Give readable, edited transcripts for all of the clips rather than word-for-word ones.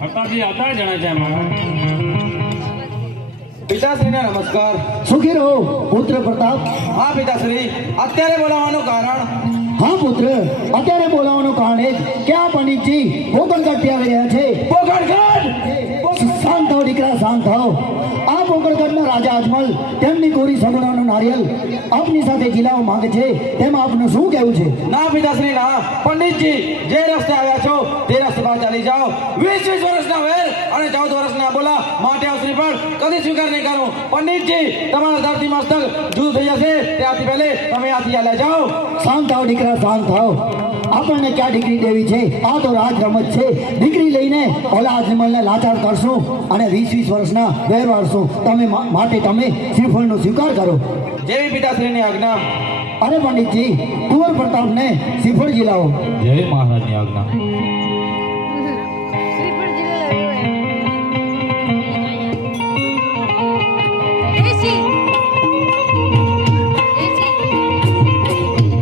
પ્રતાપજી આવતા જણા છે મહારાજ. પિતાશ્રીને નમસ્કાર. સુખી રહો પુત્ર પ્રતાપ. હા પિતાશ્રી, અત્યારે બોલાવવાનું કારણ? હા પુત્ર, અત્યારે બોલાવવાનું કારણ એ જ કે આ પંડિતજી પોકણગઢથી આવી રહ્યા છે. શાંત થાઓ દીકરા, શાંત થાઓ. આ પોકણગઢના રાજા અજમલ તેમની કોરી સગુણાનું નારિયેલ આપની સાથે જીલાવા માંગે છે. તેમાં આપનું શું કહેવું છે? ના પિતાશ્રી ના. પંડિતજી જે રસ્તે આવ્યા છો તે રસ્તે પર ચાલી જાઓ. 20 વર્ષના વેર અને 14 વર્ષના બોલા માટે અવસરી પણ કદી સ્વીકાર નહીં કરું. પંડિતજી તમારા ધરતી મસ્તક જુદું થઈ જશે ત્યાંથી પહેલે તમે આથી ચાલ્યા જાઓ. શાંત થાઓ દીકરા, શાંત થાઓ. આપણને ક્યાં દીકરી દેવી છે? આ તો રાજ રમત છે. દીકરી લઈને ઓલા અજમલને લાચાર કરશું અને 20 વર્ષના વેર વાળશું. માટે તમે શ્રીફળનો સ્વીકાર કરો. જેવી પિતાશ્રીની આજ્ઞા. અરે પંડિતજી, કુંવર પ્રતાપને શ્રીફળ જીલાવો. જય મહારાજની આજ્ઞા. શ્રીફળ જિલ્લા એસી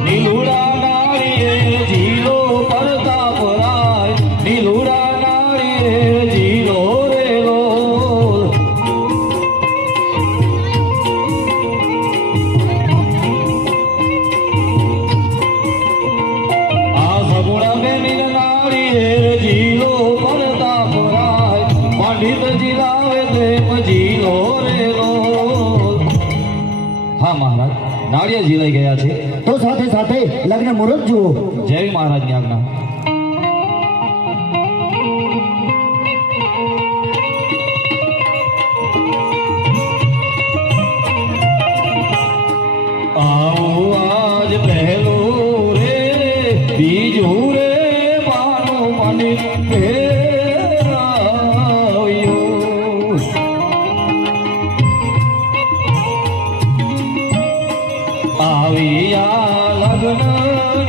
નીલુડા નાળીએ જીલો પ્રતાપ રાય, નીલુડા નાળીએ જીલો રેલો. આ સગુણા બેની નાળીએ જીલો પ્રતાપ રાય, પંડિત જીલાવે પ્રેમ જીલો રેલો. હા મહારાજ, નાળિયેર જીલાઈ ગયા છે. તો સાથે સાથે લગ્ન મુહૂર્ત જુઓ. જય મહારાજની આજ્ઞા. આવું આજ પહેલું રે બીજું રે માનું મને ફેરાવ્યું. આવ્યા લગ્ન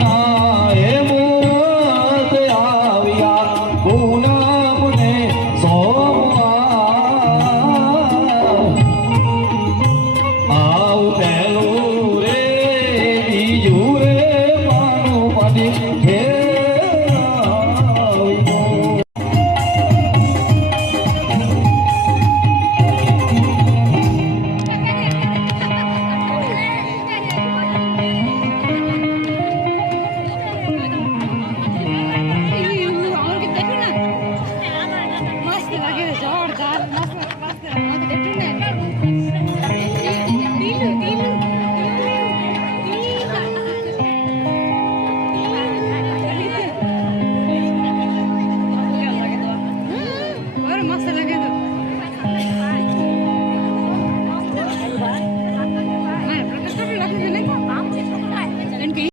ના એ મુહૂર્ત, આવ્યા પૂનમ ને સોમવાર. આવ પહેલું રે બીજું રે માનું મને ફેરાવ્યું. મસ્ત લાગે છે, જોરદાર મસ્ત મસ્ત દેખું ને ઢીલું ઢીલું મસ્ત લાગે.